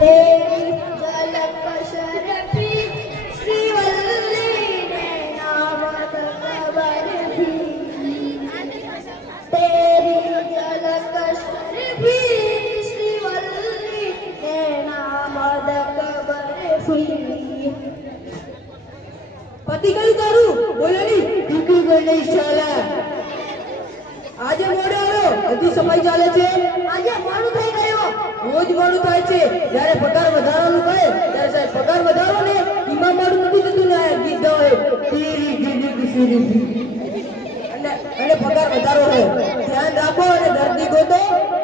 તેરી ઝલક શરફી શ્રીવલ્લી ને નામત કબરથી તેરી ઝલક શરફી શ્રીવલ્લી ને નામત કબરથી પતિ કયું તારું બોલેલી દીકરી કોઈ નહીં ચાલે આજે મોડો આવ્યો હજી સફાઈ ચાલે છે આજે મોડું થઈ ગયું રોજ મોડું થાય છે. જ્યારે પગાર વધારવાનું કહે, ત્યારે સાહેબ, પગાર વધારો ને એમાં મોડું નથી થતું ને ગીત ગાવે. તીરી ગીરી સુરી અને અને પગાર વધારો હોય. ધ્યાન રાખો અને દર્દી ગોતો.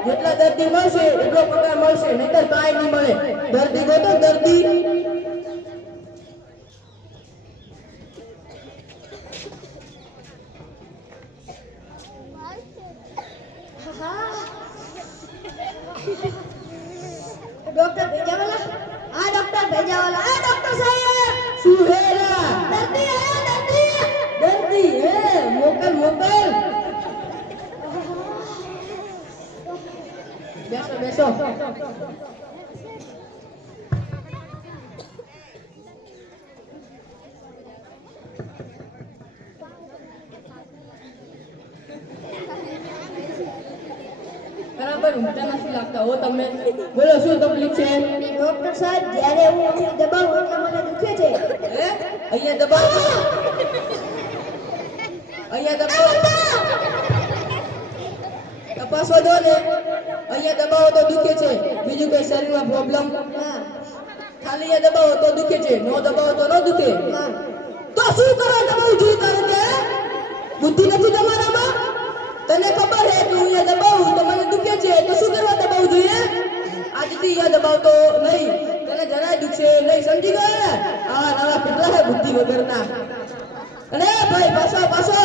જેટલા દર્દી મળશે, એટલો પગાર મળશે. નહીતર કાંઈ નહીં મળે. દર્દી ગોતો, દર્દી બેસો બેસો બરાબર ઊંઘતા નથી લાગતા હો તમને બોલો શું તકલીફ છે ડોક્ટર સાહેબ જ્યારે હું અહીં દબાવું એટલે મને દુખે છે હે અહીંયા દબાવો અહીંયા દબાવો તપાસવા દો ને અહીંયા દબાવો તો દુખે છે. બીજું કઈ શરીરમાં પ્રોબ્લેમ ખાલી અહીંયા દબાવો તો દુખે છે. નો દબાવો તો ન દુખે. તો શું કરવા દબાવું? જોઈએ તારે કે બુદ્ધિ નથી તમારામાં? તને ખબર હે કે હું અહીંયા દબાવું? તો મને દુખે છે. તો શું કરવા દબાવું જોઈએ? આજથી અહીંયા દબાવતો નહીં. તને જરાય દુખશે નહીં. સમજી ગયો ને? આવા નવા કેટલા હે બુદ્ધિ વગરના. અરે ભાઈ, પાછો પાછો.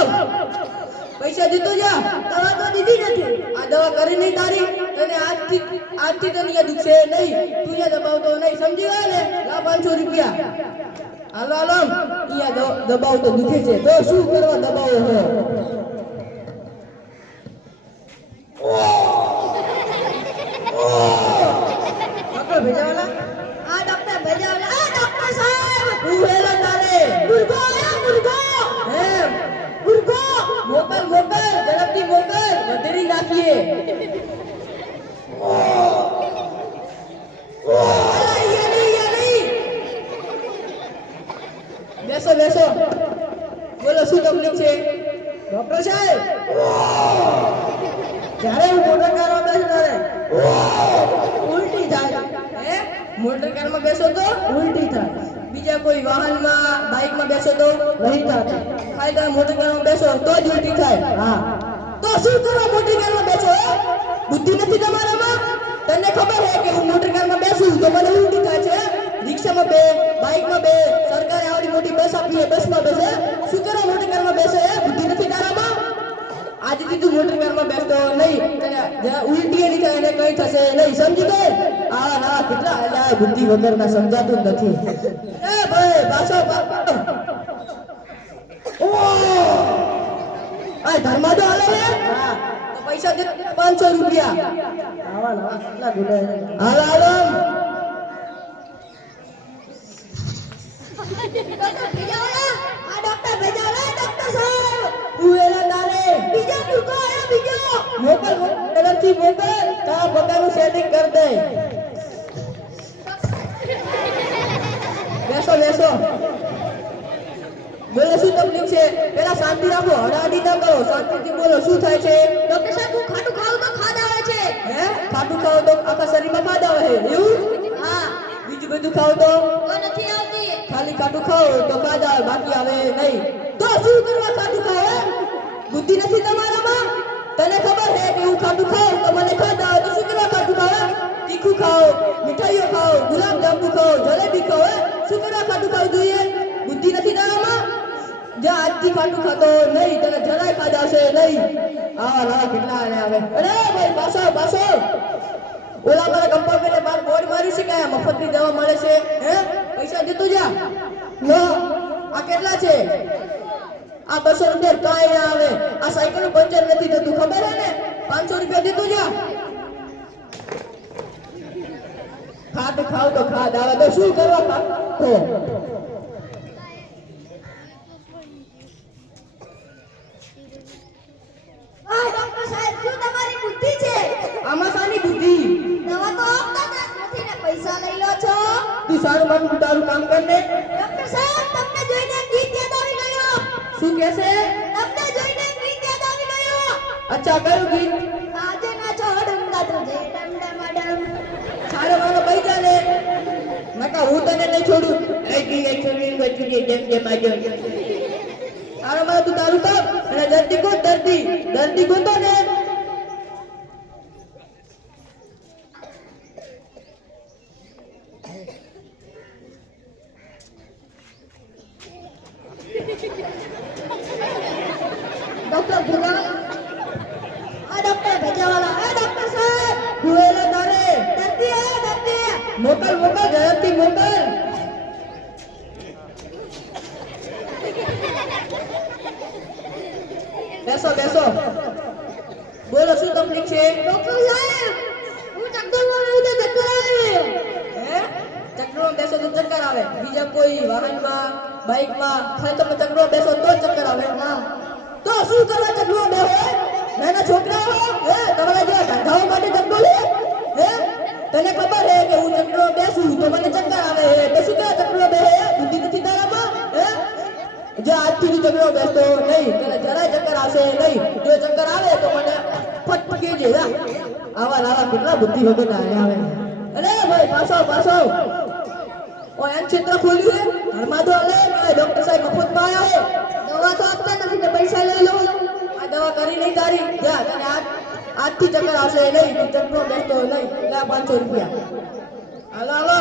પૈસા દીધો જા. દવા તો દીધી નથી. આ દવા કરી નહીં તારી. તને આજથી આજથી તને અહીંયા દુખશે નહીં. તું અહીંયા દબાવતો નહીં. સમજી ગયો ને? લા પાંચસો રૂપિયા. હાલો હાલો. અહીંયા દબાવતો દુખે છે. તો શું કરવા દબાવો હો બેસો બેસો. બોલો, શું તકલીફ છે? ડોક્ટર સાહેબ. જ્યારે હું મોટર કારમાં બેસું ત્યારે ઉલટી થાય હે? મોટર કારમાં બેસો તો ઉલટી થાય. બીજા કોઈ વાહનમાં, બાઇકમાં બેસો તો નહીં થાય. ખાલી તમે મોટર કારમાં બેસો તો જ ઉલટી થાય. હા. તો શું કરો મોટર કારમાં બેસો? બુદ્ધિ નથી તમારામાં? તને ખબર છે કે હું મોટર કારમાં બેસું તો મને ઉલટી થાય છે? રિક્ષામાં બે, બાઇકમાં બે સરકારે આવડી મોટી બસ આપી છે બસમાં બેસે. શું કરો મોટર કારમાં બેસે. હે? બુદ્ધિ નથી તારામાં. આજથી તું મોટર કારમાં બેસતો નહીં. ઉલટી એની થાય એને કઈ થશે નહીં. સમજી ગઈ આ ના, કેટલા અલ્યા, બુદ્ધિ વગરના સમજાતું નથી. એ ભાઈ, પાછો આ ધર્મા તો ને? હા પૈસા દે પાંચસો રૂપિયા. હાલો હાલો. ઝડપથી મોકલ તારા પગારનું સેટિંગ કર દે. બેસો બેસો. બોલો શું તકલીફ છે? પેલા શાંતિ રાખો હડાડી ન કરો. શાંતિથી બોલો શું થાય છે? ડોક્ટર સાહેબ હું ખાટું ખાવ તો ખાદ આવે છે. હે? ખાટું ખાવ તો આખા શરીરમાં ખાધા આવે છે. એવું? હા. બીજું બધું ખાવ તો? નથી આવતી. ખાલી ખાટું ખાવ તો ખાધ આવે બાકી આવે નહીં. તો શું કરવા ખાટું ખાવ બુદ્ધિ નથી તમારામાં? આજથી ખાટું ખાતો નહીં, તને જરાય ખાધ આવશે નહીં. હા નવા કેટલા આવે. અરે, ભાઈ, પાછો પાછો. ઓલા મારા કમ્પાઉન્ડરે બાર બોર્ડ મારી છે કે મફતની દવા મળે છે. હે? પૈસા દેતો જા. નો આ કેટલા છે? આ બસો રૂપિયા કાંઈ ના આવે. આ સાયકલનું નથી થતું. ખબર હે ને? પાંચસો રૂપિયા દેતો જા. ખાટ ખાવ તો ખાદ આવે. તો શું કરવા ખા સારું માનું તારું કામ કર ને. ડોક્ટર સાહેબ તમને જોઈને ગીત યાદ આવી ગયો. શું કહેશે તમને જોઈને ગીત યાદ આવી ગયો. અચ્છા કયું ગીત? આજે ના છોડુંગા તુજે ડમ ડમ ડમ. સારો મારો જા ને. નકા હું તને નહીં છોડું. એ જી એ છોડી ગઈ જે જેમ જેમ આજો સારો માનો તું તારું કામ અને દર્દી કો દર્દી. દર્દી ગોતો ને. ડોક્ટર ભેજાવાલા આ ડોક્ટર ભેજાવાલા. આ ડોક્ટર સાહેબ. કુવેલા તારે દર્દી આ દર્દી મોકલ મોકલ ઝડપથી મોકલ. બેસો બેસો. બોલો શું તકલીફ છે? ડોક્ટર સાહેબ હું ચક્કરમાં રહું તો ચક્કર આવે. હે? ચક્રમાં બેસો તો ચક્કર આવે. બીજા કોઈ વાહનમાં બાઇકમાં ખાલી તમે ચક્રમાં બેસો તો ચક્કર આવે. હા. તો શું કરવા ચક્રમાં બેહો? નાના છોકરાઓ હે તમારા જેવા ધંધાઓ માટે ચક્કર લે હે, તને ખબર હે કે હું ચક્રમાં બેસું તો મને ચક્કર આવે હે. તો શું કરવા ચગલો બે હે, બુદ્ધિ નથી તારામાં હે? જો આજથી તું ચક્રમાં બેસતો નહીં, તને જરાય ચક્કર આવશે નહીં. જો ચક્કર આવે તો મને ફટ કેજે જા. આવા લાવા કેટલા બુદ્ધિ વગર આવે અરે ભાઈ, પાછો પાછો ઓ એમ ક્ષેત્ર ખોલ્યું હે? ઘરમાં તો અલે ડોક્ટર સાહેબ મફતમાં આવ્યા હે. દવા તો આપતા પૈસા લઈ લો. આ દવા કરી નહીં તારી. જા તને આ આજથી ચક્કર આવશે નહીં ચક્કરો બેસતો નહીં લા પાંચસો રૂપિયા. હાલો હાલો.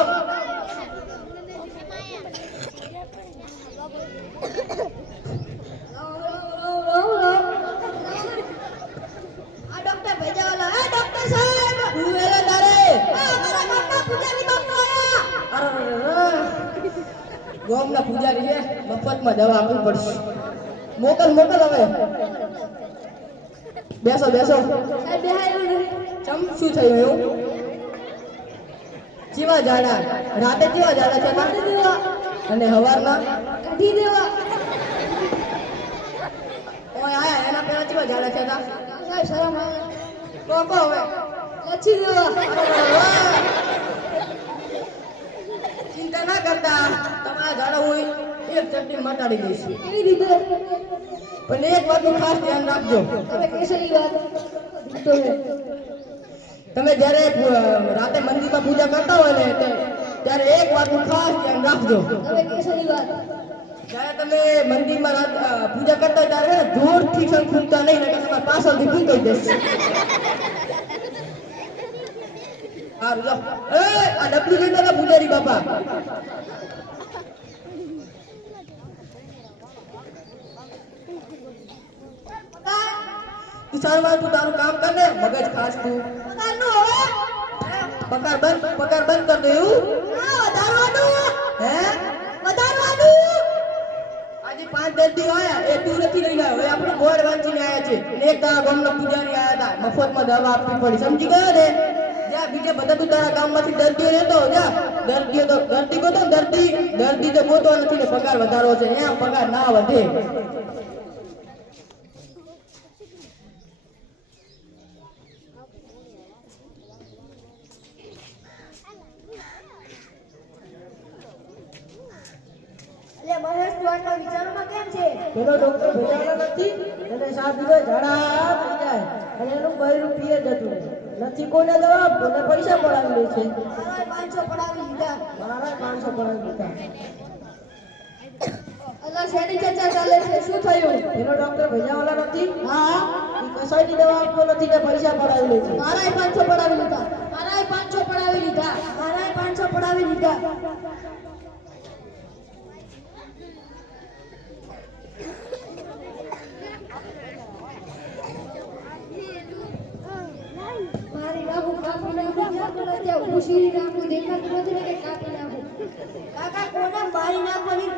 ગોમના પૂજારી મફતમાં દવા આપવી પડશે. મોકલ મોકલ હવે. બેસો બેસો. ચમ શું થયું એવું? ચીવા જાડા. રાતે ચીવા જાડા છે કાઢી દેવા અને હવારના કાઢી દેવા. ઓય આયા એના પેલા ચીવા જાડા છે તા શરમ આવે. તો કહો હવે. લચ્છી દેવા. ચિંતા ના કરતા. તમારા ઝાડા હોય એક ચટણી મટાડી દઈશ. કેવી રીતે? પણ એક વાતનું ખાસ ધ્યાન રાખજો. તમે કેસરી વાત. તો હે તમે જ્યારે રાતે મંદિરમાં પૂજા કરતા હોય ને ત્યારે એક વાતનું ખાસ ધ્યાન રાખજો. કેસરી વાત. જ્યારે તમે મંદિરમાં રાત પૂજા કરતા હોય ત્યારે હે શંખ ફૂંકતા નહીં ને તમારા પાછળથી ફૂંકાઈ જશે સારું લો એ આ ડબલું લેતા હતા પૂજારી બાપા પગાર તું તારું કામ કર ને મગજ ખાસ તું પગારનું હવે પગાર બંધ પગાર બંધ કર દે એવું હા વધારવાનું હે વધારવાનું આજે પાંચ દર્દી આયા એ તું નથી લઈ આવ્યો એ આપણે બોર્ડ વાંચીને આયા છે એક તારા ગામના પૂજારી આયા હતા મફતમાં દવા આપવી પડી સમજી ગયો ને જા બીજે બધા તું તારા ગામમાંથી દર્દીઓ રહેતો જા. દર્દીઓ તો દર્દી કોતો દર્દી દર્દી તો ગોતો નથી ને પગાર વધારો છે. એમ પગાર ના વધે. મહેશ તું વિચારોમાં કેમ છે? પેલો ડોક્ટર ભેજાવાનો નથી અને સાધુ ઝાડા થઈ જાય. અને એનું બૈરું પીએ જતું નથી કોને દવા કોને પૈસા પડાવી લે છે. મારા પાંચસો પડાવી લીધા. મારા પાંચસો પડાવી દીધા શેની ચર્ચા ચાલે છે? શું થયું? પેલો ડોક્ટર ભેજાવાલા નથી? હા? કસાઈની દવા આપતો નથી ને પૈસા પડાવી લે છે? મારાય પાંચસો પડાવી લીધા. મારાય પાંચસો પડાવી લીધા. મારાય પાંચસો પડાવી લીધા.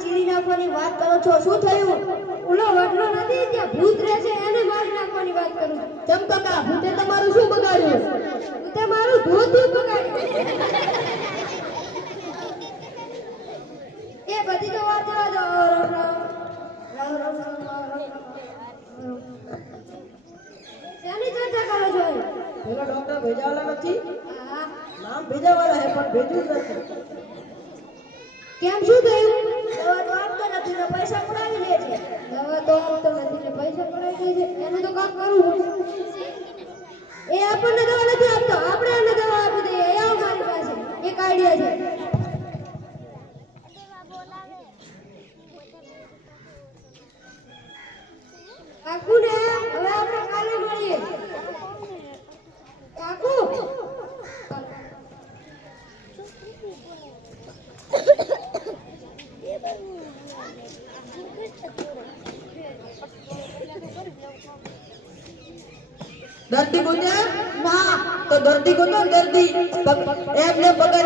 ચીરી નાખવાની વાત કરો છો શું થયું ઓલો વડલો નથી ત્યાં ભૂત રહે છે એને મારી નાખવાની વાત કરું ચમ તમારું શું બગાડ્યું ભૂતે મારું ધોતું બગાડ્યું એ બધી તો વાત કરો છો ભેજાવાલા નથી નામ ભેજાવાળા હે પણ ભેજું નથી. કેમ શું થયું? દવા તો આપતો નથી ને પૈસા પડાવી લે છે. દવા તો આપતો નથી ને પૈસા પડાવી દે છે. એનું તો કામ કરવું એ આપણને દવા નથી આપતો. આપણે એને દવા આપી દઈએ. એ આવો મારી પાસે. એક આઈડિયા છે ને હવે આપણે કાલે મળીએ કાકુ દર્દી ગોતે ના તો દર્દી ગોતો ને દર્દી પગ- એમને પગે ના વધે દર્દી ગોતો ને ડોક્ટર ભેજાવાલા હા ડોક્ટર ભેજાવાલા એ ડોક્ટર સાહેબ શું હેલા તારે એક સાથે પાંચ પાંચ દર્દી આયા પાંચ પાંચ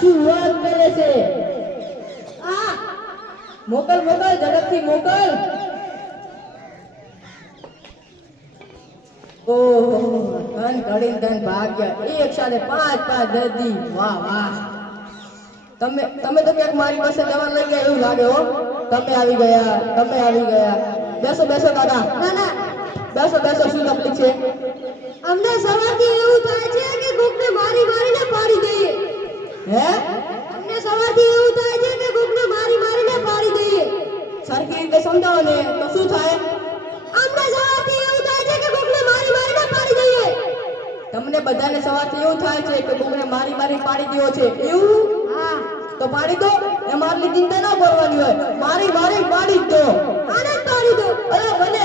શું વાત કરે છે આ મોકલ મોકલ ઝડપથી મોકલ ઓહો ધન ઘડીને ધન ભાગ્યા. એક સાથે પાંચ પાંચ દર્દી. વાહ વાહ. તમે તમે તો ક્યાંક મારી પાસે દવા લઈ ગયા એવું લાગે હો. તમે આવી ગયા તમે આવી ગયા. બેસો બેસો દાદા. ના ના બેસો બેસો શું તકલીફ છે? અમને સવારથી એવું થાય છે કે કોકને મારી મારીને પાડી દઈએ. હે? અમને સવારથી એવું થાય છે કે કોકને મારી મારીને પાડી દઈએ. સરખી રીતે સમજાવો ને. તો શું થાય? બધાને સવારથી એવું થાય છે કે કોકને મારી મારી પાડી દેવો છે. એવું? હા. તો પાડી દો. એ મારી ચિંતા ના કરવાની હોય. મારી મારી પાડી દો. આને પાડી દો. અરે બને